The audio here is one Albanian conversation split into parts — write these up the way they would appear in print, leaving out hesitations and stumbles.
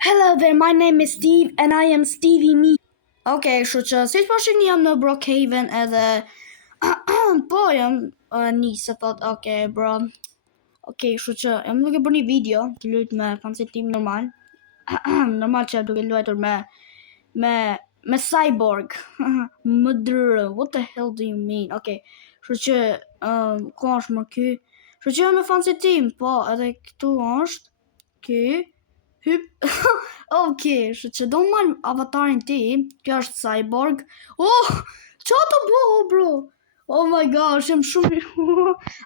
Hello there, my name is Steve and I am Stevie Me. Okay, kështu që si po shihni jam në Brookhaven edhe po jam nisë thot, okay bro. Okay, kështu që jam duke bërë një video të luajt me fansin tim normal. Normal që jam duke luajtur me Cyborg. What the hell do you mean? Okay, kështu që ku është më ky? Kështu që jam me fansin tim, po edhe këtu është ky. Hyp. Okay, kështu që do marr avatarin tim. Kjo është Cyborg. Oh, çfarë të bëu, bro? Oh my gosh, I'm shumë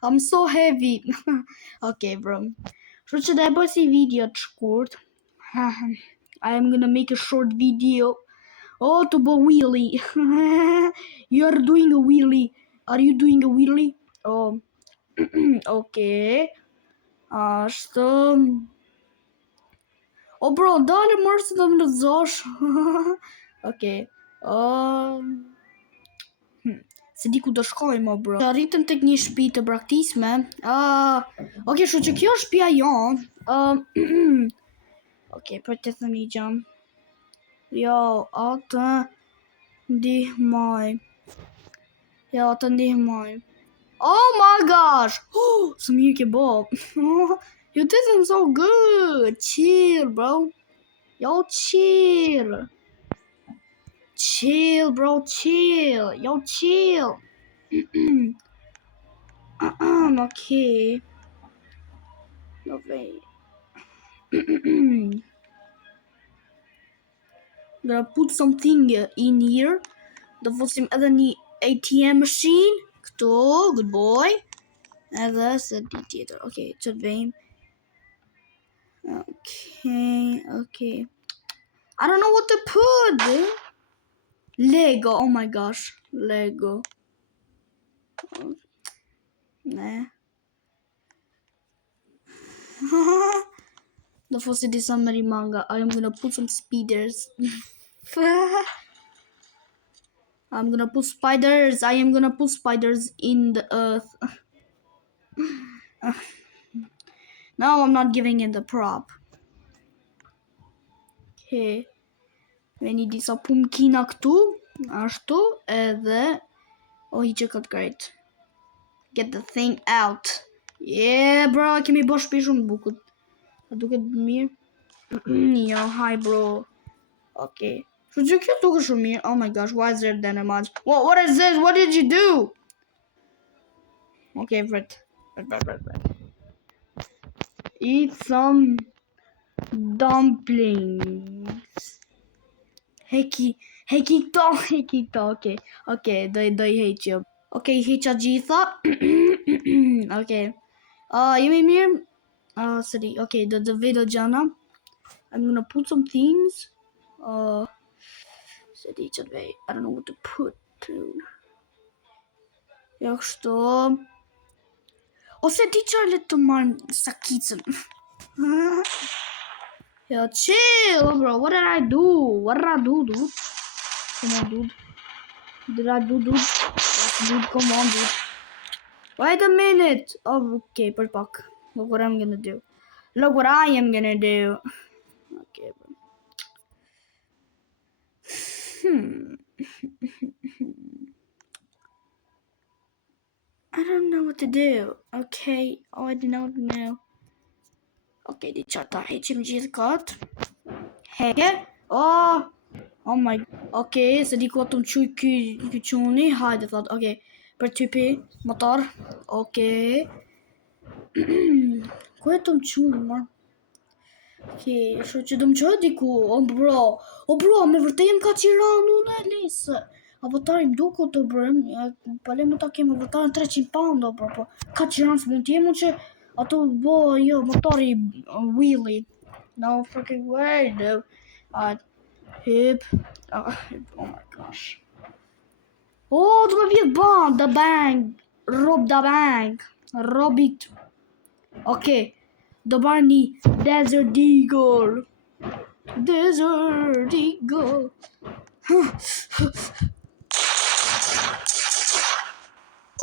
I'm so heavy. Okay, bro. Kështu që do e bëj si video të shkurt. I am gonna make a short video. Oh, to bo wheelie. You're doing a wheelie. Are you doing a wheelie? Oh. Okay. Ashtu. Oh bro, dale mërë se do më rëzosh. Okay. Se di ku do shkojmë, oh bro. Arritëm tek një shtëpi të braktisme. Okay, shu që kjo është shtëpia jonë. Okay, për të thënë një gjam. Jo, atë ndihmoj. Oh my gosh! Së mirë ke bo. You did them so good. Chill, bro. Yo, chill. Chill, bro. Chill. Yo, chill. Okay. Okay. Gonna put something in here. Do fusim edhe një ATM machine. Këtu, good boy. Edhe se di tjetër. Okay, që të vejmë. Okay. I don't know what to put, dude. Lego, oh my gosh. Lego. Nah. The first is some manga. I am gonna put some speeders. I'm gonna put spiders. I am gonna put spiders in the earth. No, I'm not giving it the prop. Okay. Veni disa pumpkina këtu. Ashtu. Edhe. Oh, he checked out great. Get the thing out. Yeah, bro. Kemi bo shpi shumë bukur. A duket mirë? Yo, hi, bro. Okay. Shu që kjo duket shumë mirë. Oh my gosh, why is there that much? What is this? What did you do? Okay, Fred. Eat some dumplings. Heki to. Okay, do I hate you. Okay, hiqa gjitha. Okay. Jemi mirë. Sorry. Okay, the video gjana. I'm gonna put some things. Sorry, I don't know what to put. Ja, kështu. Ose di qërë le të marrë sakicën. Yo, chill, bro. What did I do, dude? Come on, dude. Did I do, dude? Dude, come on, dude. Wait a minute. Oh, okay, per pak. Look what I'm gonna do. Look what I am gonna do. Okay, bro. I don't know what to do. Okay. Oh, I don't know. Okay, di qarta heqim gjithë kot. Heke. Oh my. Okay, se di ku të më quj ky quni. Hajde, thot. Okay, për typi, motor. Okay. Ku e të më quj, ma? Okay, shu që do më quj diku. Oh, bro, me vërtej jem ka qiranu në lesë. Avatarim duko të bërëm. Pale më ta kemë avatarin 300 pound, bro. Po, ka qiranë së mund t'jemu që ato bo, jo, motori wheelie. No freaking way, dude. Hip. Oh my gosh. Oh, do me vjet the bank. Rob the bank. Rob it. Okay. Do barë një Desert Eagle.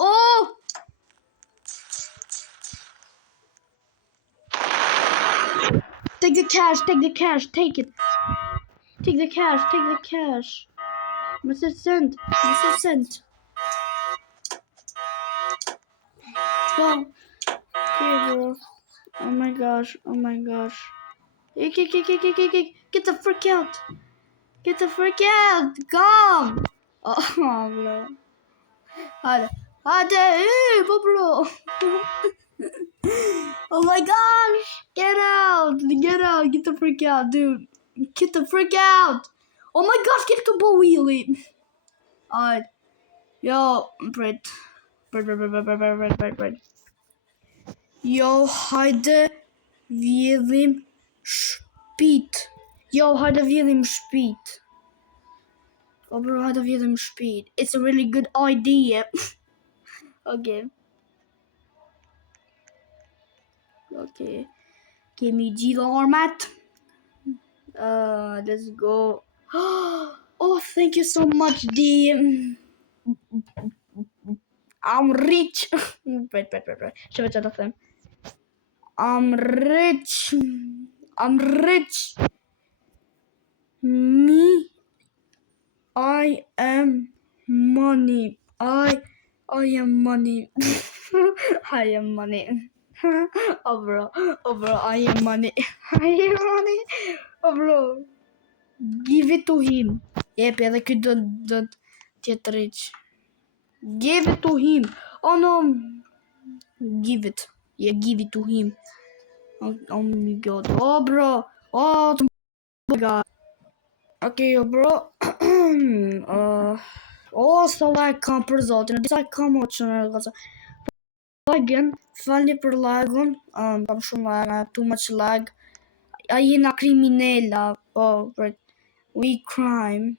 Oh! Take the cash, take the cash, take it. Take the cash, take the cash. Mr. Cent, Mr. Cent. Go. Here, bro. Oh my gosh, oh my gosh. Get the frick out. Get the frick out. Come. Oh, bro. Hadi, bro. Oh my gosh. Get out. Get the frick out, dude. Get the frick out. Oh my gosh, get the ball wheelie. Alright. Yo, Brett. Yo, hajde vjedhim shpit. Yo, hajde vjedhim shpit. Oh bro, hajde vjedhim shpit. It's a really good idea. Okay. Okay. Give me G armat. Let's go. Oh, thank you so much, D. I'm rich. Wait. Show it to them. I'm rich. Me. I am money. I am money. I am money. Oh bro, I am money. Oh bro, give it to him. Yep, edhe ky do tjetë rich. Give it to him. Oh no, give it. Yeah, give it to him. Oh my god. Oh bro. Oh my god. Okay, bro. So like kam për zotin. Disa kam o që në gëza. Lagën, falni për lagun. Kam shumë lag, too much lag. A jena kriminella. Oh, right. We crime.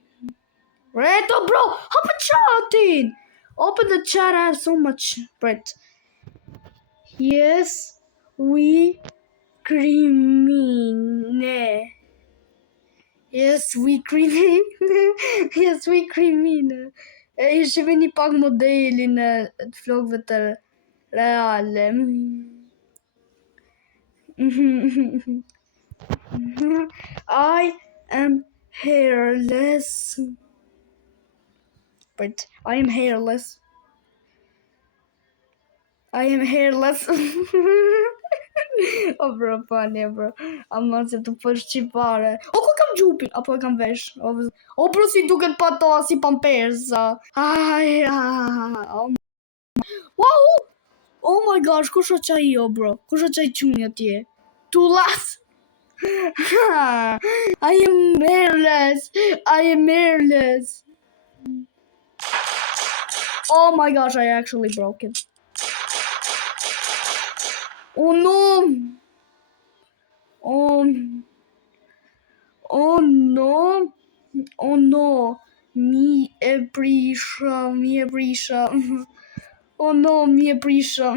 Right, oh bro, open chatin. Open the chat. I have so much. Right. Yes, we criminal. Yes, we criminal. Yes, we criminal. Ishte vini pak modelin e flokëve të reale. I am hairless. But I am hairless. Oh bro, funny bro. Amma se të për shqipare. O, ku kam gjupin? Apo e kam vesh? O bro, si duket pa to, si pampers. Wow! Oh my gosh, kush o qaj jo bro? Kush o qaj quni atje? Tullas! I am hairless. Oh my gosh, I actually broke it. Oh no! Oh no! Mi e prisha. Oh no, mi e prisha.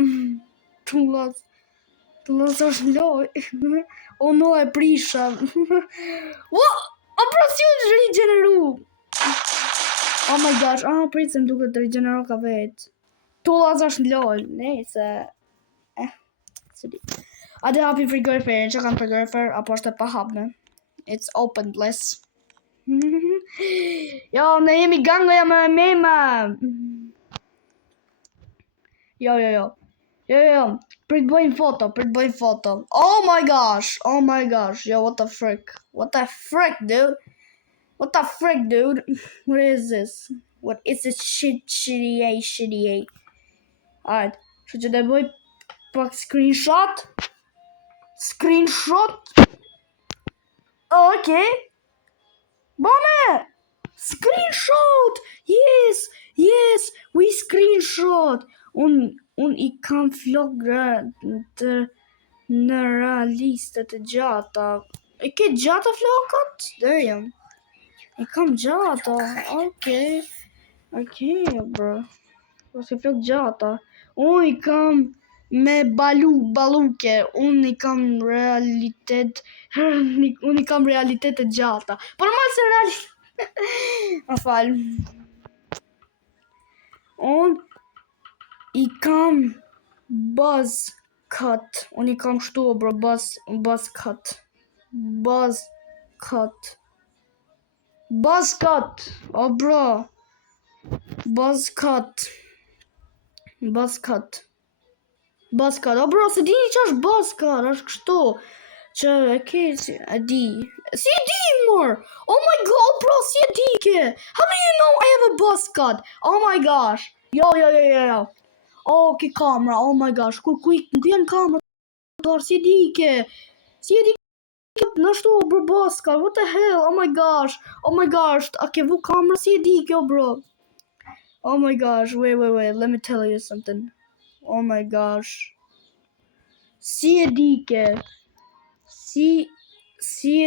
Tullas është loj. Oh no, e prisha. What? Oh bro, si u regeneru. Oh my gosh, prit se më duket të regeneru ka vet. Tullas është loj. Nejse. A dhe hapi frigoriferin, që kam frigorifer, apo është e pa hapme. It's open, bless. Jo, ne jemi gangoja me mema. Jo. Prit bëjmë foto. Oh my gosh. Yo, what the frick, dude? What is this? What is this shitty? Alright, që që dhe bëj pak screenshot. Okay. Bone! Screenshot! Yes! We screenshot! Un I kam flok të në realistet të gjata. E ke gjata flokët? Damn. I kam gjata. Okay, bro. Ose flok gjata. Un I kam me baluke. Un I kam realitet. Un I kam realitet të gjata. Por mal se realitet. Ma fal. Un I kam buzz cut. Un I kam shtu bro buzz cut. Buzz cut. Buzz cut. O bro. Buzz cut. Buzz cut. Buzz cut. O bro, se dini që është buzz cut, është kështu. Që e ke si e di. Si e di more? Oh my god, bro, si e di ke? How do you know I have a buzz cut? Oh my gosh. Yo. Oh, ke kamera. Oh my gosh. Ku janë kamera? Si e di ke? Si e di ke? Nashtu, bro, buzz cut. What the hell? Oh my gosh. A ke vu kamera? Si e di kjo, bro? Oh my gosh. Wait. Let me tell you something. Oh my gosh. Si e di ke? Si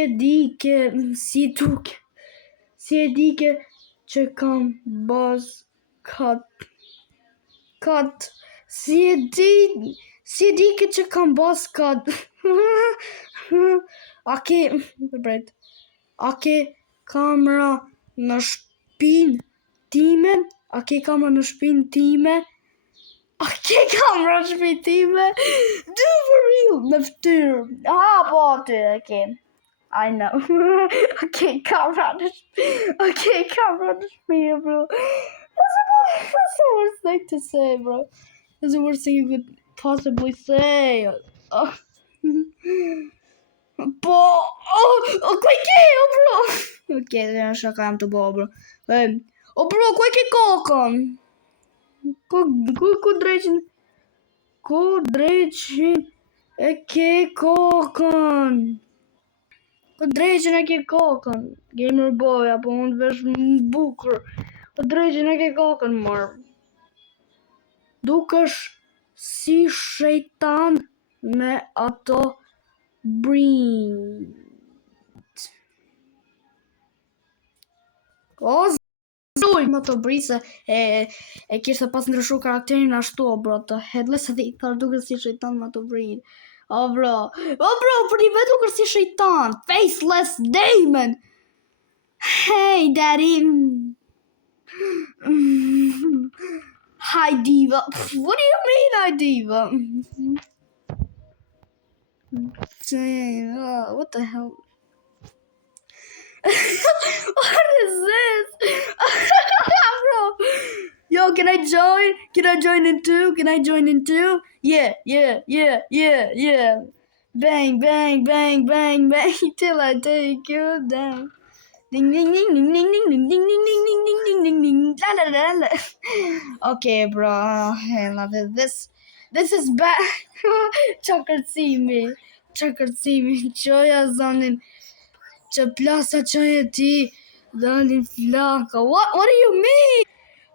e di ke? Si e di ke që kam buzz cut? Si e di ke që kam buzz cut? A ke kamera në shtëpinë time? A ke kamera në shtëpinë time? Do for real, në fytyrë. Po aty, okay. I know. Okay, kamera në shtëpi, bro. That's the worst thing to say, bro. That's the worst thing you could possibly say. Po, bro. Okay, shaka jam të bo, bro. Bro, ku e ke kokën? Ku drejqin e ke kokën? Ku drejqin e ke kokën? Gamer boy, apo unë vesh më bukur. Ku drejqin e ke kokën, mor? Dukesh si shejtan me ato brinjt. Më të brise e kishte pas ndryshu karakterin ashtu, bro, të headless dhe I thar duke si shejtan më të brinjt. Bro, për një vetë duke si shejtan. Faceless Damon. Hey, daddy. Hi, diva. What do you mean, hi, diva? What the hell? What is this? Bro. Yo, can I join? Can I join in too? Yeah. Bang, till I take you down. Ding ding ding ding ding ding ding ding ding ding ding ding ding ding la. Okay, bro. I love it. This is bad. Çakërcimi. Çoja zonin. Që plasa çoje ti dalin flaka. What do you mean?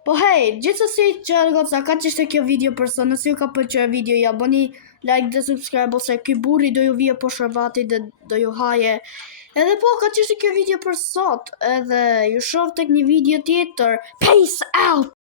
Po hey, gjithsesi që goca ka qishte kjo video për sot. Nëse ju ka pëlqyer video, ja bëni like dhe subscribe ose ky burri do ju vije po shërbati dhe do ju haje. Edhe po ka qishte kjo video për sot. Edhe ju shoh tek një video tjetër. Peace out.